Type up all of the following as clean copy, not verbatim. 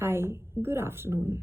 Hi, good afternoon.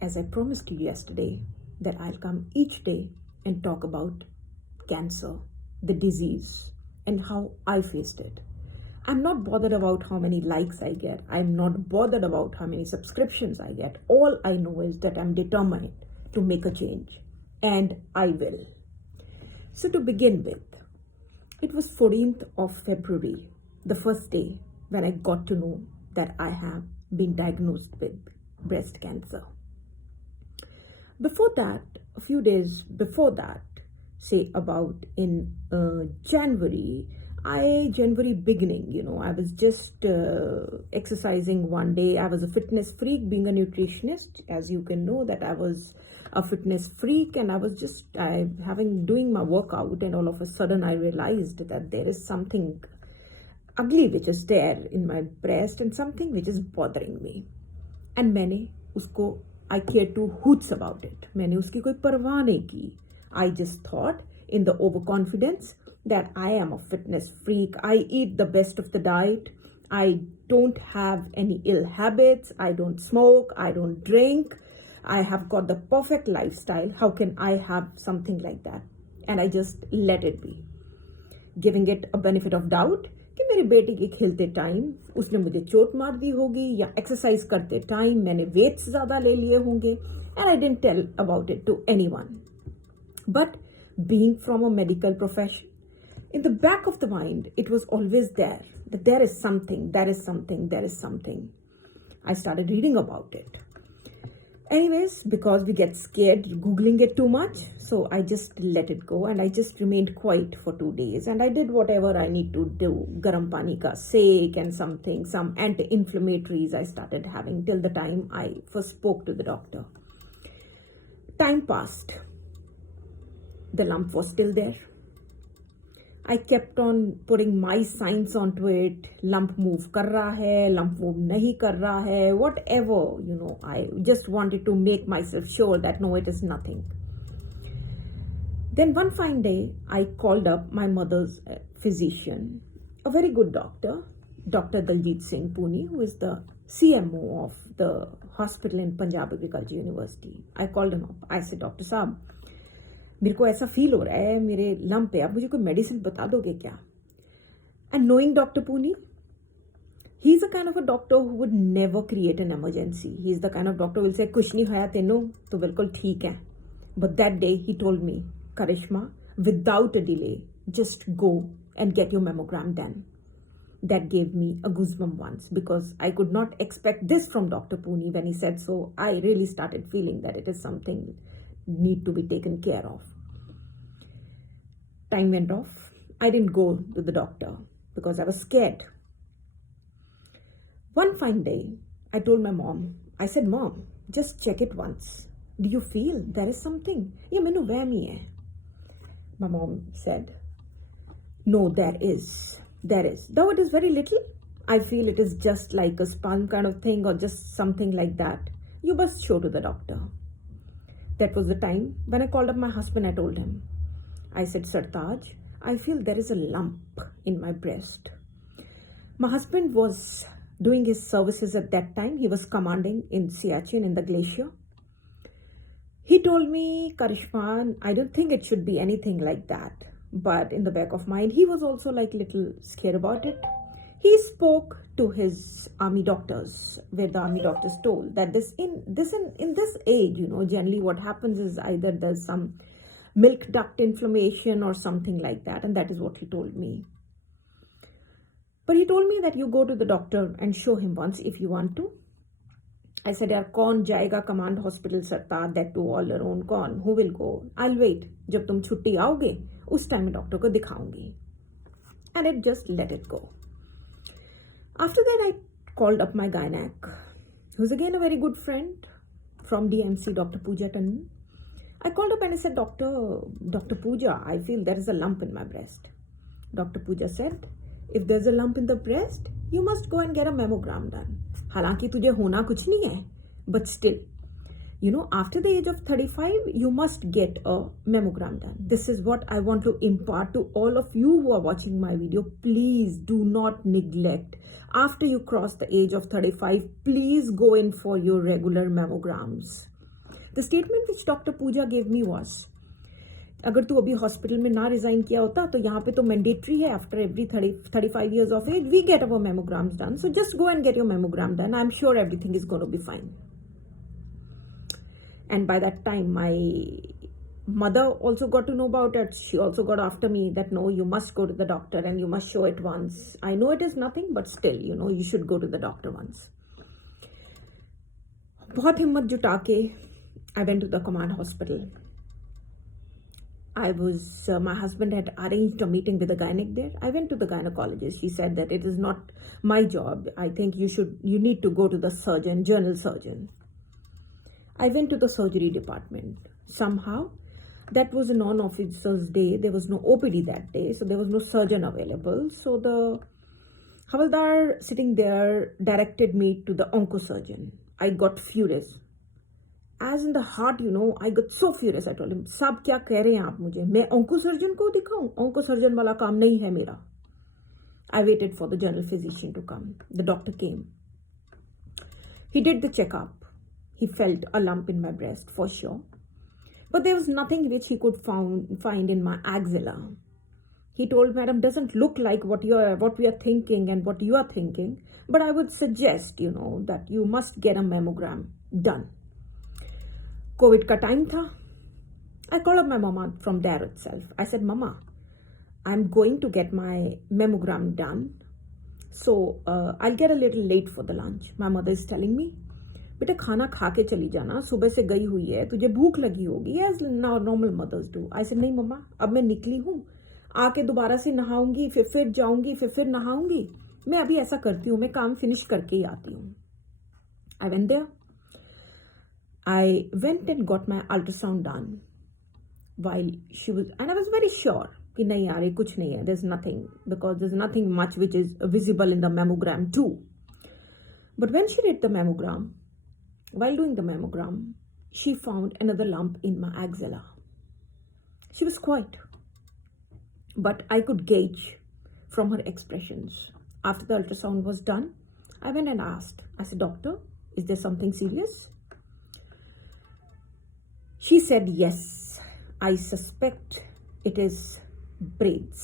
As I promised you yesterday, that I'll come each day and talk about cancer, the disease, and how I faced it. I'm not bothered about how many likes I get. I'm not bothered about how many subscriptions I get. All I know is that I'm determined to make a change, and I will. So, to begin with, it was 14th of February, the first day when I got to know that I have been diagnosed with breast cancer. Before that, a few days before that, say about in January beginning, I was just exercising one day. I was a fitness freak, being a nutritionist, as you can know that I was a fitness freak, and I was just doing my workout, and all of a sudden I realized that there is something ugly which is there in my breast and something which is bothering me. And मैंने उसको I cared two hoots about it. मैंने उसकी कोई परवाह नहीं की. I just thought in the overconfidence that I am a fitness freak. I eat the best of the diet. I don't have any ill habits. I don't smoke. I don't drink. I have got the perfect lifestyle. How can I have something like that? And I just let it be, giving it a benefit of doubt कि मेरी बेटी के खेलते time उसने मुझे चोट मार दी होगी, या एक्सरसाइज करते टाइम मैंने वेट्स ज़्यादा ले लिए होंगे. And I didn't tell about it to anyone. But being from a medical profession, in the back of the mind, it was always there that there is something. I started reading about it. Anyways, because we get scared Googling it too much, so I just let it go and I just remained quiet for 2 days and I did whatever I need to do. Garam pani ka sake and some anti-inflammatories I started having till the time I first spoke to the doctor. Time passed. The lump was still there. I kept on putting my science onto it. Lump move kar raha hai, lump move nahi kar raha hai, whatever, I just wanted to make myself sure that no, it is nothing. Then one fine day, I called up my mother's physician, a very good doctor, Dr. Daljit Singh Puni, who is the CMO of the hospital in Punjab Agriculture University. I called him up. I said, Dr. Saab, मेरे को ऐसा feel हो रहा है, मेरे lump है, आप मुझे कोई मेडिसिन बता दोगे क्या? And knowing doctor Pooni, he is a kind of a doctor who would never create an emergency. He is the kind of doctor will say कुछ नहीं होया तेनों तो बिल्कुल ठीक है. But that day he told me, Karishma, without a delay, just go and get your mammogram done. That gave me a goosebump once because I could not expect this from Dr. Puni. When he said so, I really started feeling that it is something need to be taken care of. Time went off. I didn't go to the doctor because I was scared. One fine day, I told my mom, I said, Mom, just check it once. Do you feel there is something? Yeah, mainu vehmi hai. My mom said, no, there is. Though it is very little, I feel it is just like a spasm kind of thing or just something like that. You must show to the doctor. That was the time when I called up my husband. I told him, I said, Sartaj, I feel there is a lump in my breast. My husband was doing his services at that time. He was commanding in Siachen in the glacier. He told me, Karishma, I don't think it should be anything like that. But in the back of mind, he was also like little scared about it. He spoke to his army doctors, where the army doctors told that in this age, generally what happens is either there's some milk duct inflammation or something like that, and that is what he told me. But he told me that you go to the doctor and show him once if you want to. I said, yaar, kaun jayega command hospital Sartar, that too all alone, kaun? Who will go? I'll wait. Jab tum chutti aoge, us time mein doctor ko dikhaungi. And it just let it go. After that, I called up my gynac, who's again a very good friend from DMC, Dr. Pooja Tandon. I called up and I said, Dr. Pooja, I feel there is a lump in my breast. Dr. Pooja said, if there's a lump in the breast, you must go and get a mammogram done. हालांकि तुझे होना कुछ नहीं है, but still, after the age of 35, you must get a mammogram done. This is what I want to impart to all of you who are watching my video. Please do not neglect. after you cross the age of 35, please go in for your regular mammograms. The statement which Dr. Pooja gave me was, अगर तू अभी hospital में ना resign किया होता तो यहाँ पे तो मैंडेटरी है after every 35 years of age we get our mammograms done, so just go and get your mammogram done. I'm sure everything is going to be fine. And by that time my mother also got to know about it. She also got after me that no, you must go to the doctor and you must show it once. I know it is nothing, but still, you should go to the doctor once. बहुत हिम्मत जुटा के I went to the command hospital. My husband had arranged a meeting with a gynec there. I went to the gynecologist. She said that it is not my job. I think you need to go to the surgeon, general surgeon. I went to the surgery department. Somehow, that was a non-officer's day. There was no OPD that day, so there was no surgeon available. So the Havaldar sitting there directed me to the oncosurgeon. I got furious. As in the heart, I got so furious. I told him, "Sab kya keh rahe hain aap mujhe? Main oncosurgeon ko dikhaun? Oncosurgeon wala kaam nahi hai mera." I waited for the general physician to come. The doctor came. He did the checkup. He felt a lump in my breast for sure. But there was nothing which he could find in my axilla. He told, "Madam, doesn't look like what we are thinking and what you are thinking. But I would suggest, that you must get a mammogram done." COVID ka time tha. I called up my mama from there itself. I said, "Mama, I'm going to get my mammogram done. So I'll get a little late for the lunch." My mother is telling me, "बेटा खाना खा के चली जाना, सुबह से गई हुई है, तुझे भूख लगी होगी, as normal mothers do." I said, "नहीं मम्मा, अब मैं निकली हूँ, आके दोबारा से नहाऊंगी, फिर जाऊंगी, फिर नहाऊंगी. मैं अभी ऐसा करती हूँ, मैं काम फिनिश करके ही आती हूँ." I went there. I went and got my ultrasound done while she was, and I was very sure कि नहीं यार ये कुछ नहीं है, there's nothing, because there's nothing much which is visible in the mammogram too. But when she did the mammogram, while doing the mammogram, she found another lump in my axilla. She was quiet, but I could gauge from her expressions. After the ultrasound was done, I went and asked. I said, "Doctor, is there something serious?" She said, "Yes, I suspect it is braids."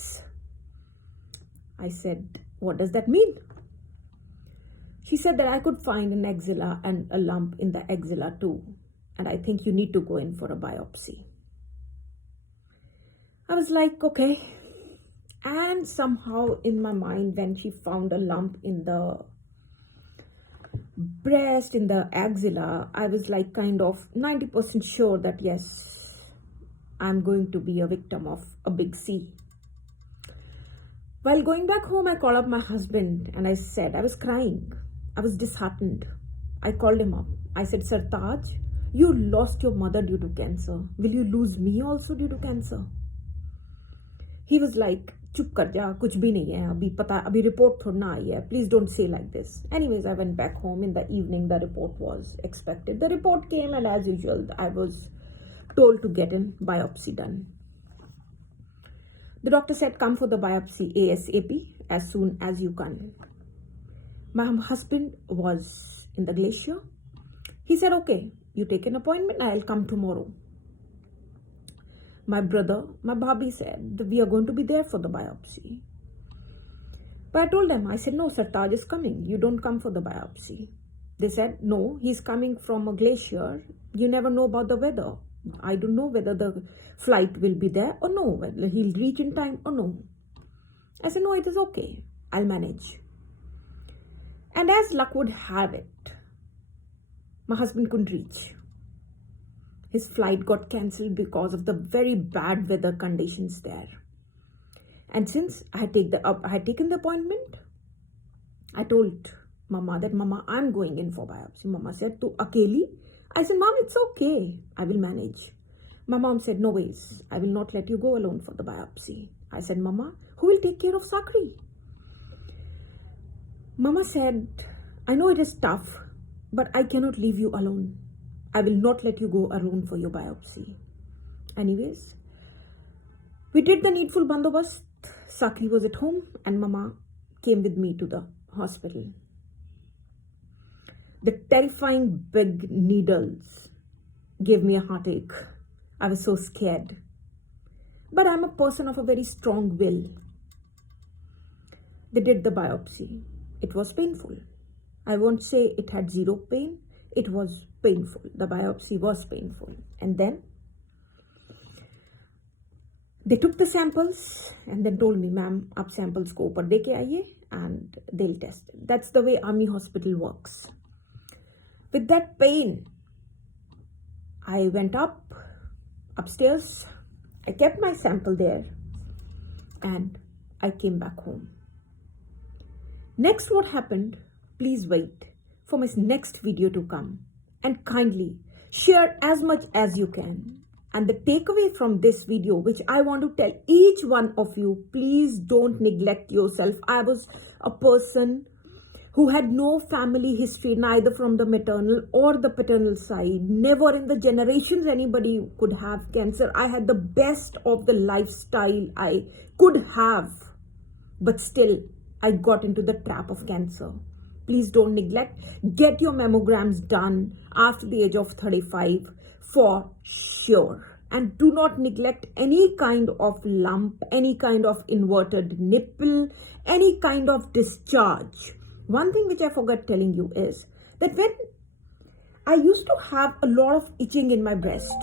I said, "What does that mean?" She said that I could find an axilla and a lump in the axilla too, and I think you need to go in for a biopsy. I was like, okay. And somehow in my mind, when she found a lump in the breast, in the axilla, I was like kind of 90% sure that yes, I'm going to be a victim of a big C. While going back home, I called up my husband and I said, I was crying. I was disheartened. I called him up. I said, "Sir Taj, you lost your mother due to cancer. Will you lose me also due to cancer?" He was like, "चुप कर जा, कुछ भी नहीं है, अभी report थोड़ा ना आई है, please don't say like this." Anyways, I went back home. In the evening, the report was expected. The report came, and as usual, I was told to get a biopsy done. The doctor said, "Come for the biopsy ASAP, as soon as you can." My husband was in the glacier. He said, "Okay, you take an appointment, I'll come tomorrow." My brother, my bhabhi said that we are going to be there for the biopsy. But I told them, I said, "No, Sir Taj is coming. You don't come for the biopsy." They said, "No, he's coming from a glacier. You never know about the weather. I don't know whether the flight will be there or no, whether he'll reach in time or no." I said, "No, it is okay. I'll manage." And as luck would have it, my husband couldn't reach. His flight got cancelled because of the very bad weather conditions there. And since I had taken the appointment, I told Mama that, "Mama, I'm going in for biopsy." Mama said, "Tu akeli?" I said, "Mom, it's okay. I will manage." My mom said, "No ways. I will not let you go alone for the biopsy." I said, "Mama, who will take care of Sakri?" Mama said, "I know it is tough, but I cannot leave you alone. I will not let you go alone for your biopsy." Anyways, we did the needful bandobast. Sakri was at home and Mama came with me to the hospital. The terrifying big needles gave me a heartache. I was so scared. But I'm a person of a very strong will. They did the biopsy. It was painful. I won't say it had zero pain. It was painful. The biopsy was painful. And then they took the samples and then told me, ma'am, आप samples को ऊपर दे के आइए and they'll test it. That's the way army hospital works. With that pain, I went upstairs. I kept my sample there and I came back home. Next, what happened? Please wait for my next video to come and kindly share as much as you can. And the takeaway from this video, which I want to tell each one of you, please don't neglect yourself. I was a person who had no family history, neither from the maternal or the paternal side. Never in the generations anybody could have cancer. I had the best of the lifestyle I could have, but still I got into the trap of cancer. Please don't neglect. Get your mammograms done after the age of 35 for sure. And do not neglect any kind of lump, any kind of inverted nipple, any kind of discharge. One thing which I forgot telling you is that when I used to have a lot of itching in my breast,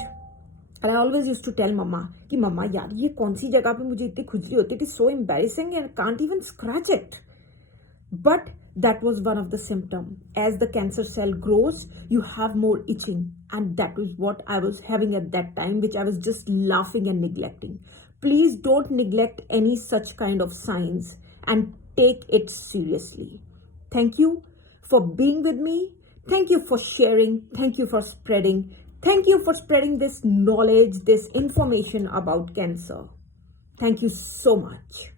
and I always used to tell Mama, कि Mama यार ये कौन सी जगह पे मुझे इतनी खुजली होती है, it is so embarrassing and I can't even scratch it. But that was one of the symptoms. As the cancer cell grows, you have more itching. And that was what I was having at that time, which I was just laughing and neglecting. Please don't neglect any such kind of signs and take it seriously. Thank you for being with me. Thank you for sharing. Thank you for spreading. Thank you for spreading this knowledge, this information about cancer. Thank you so much.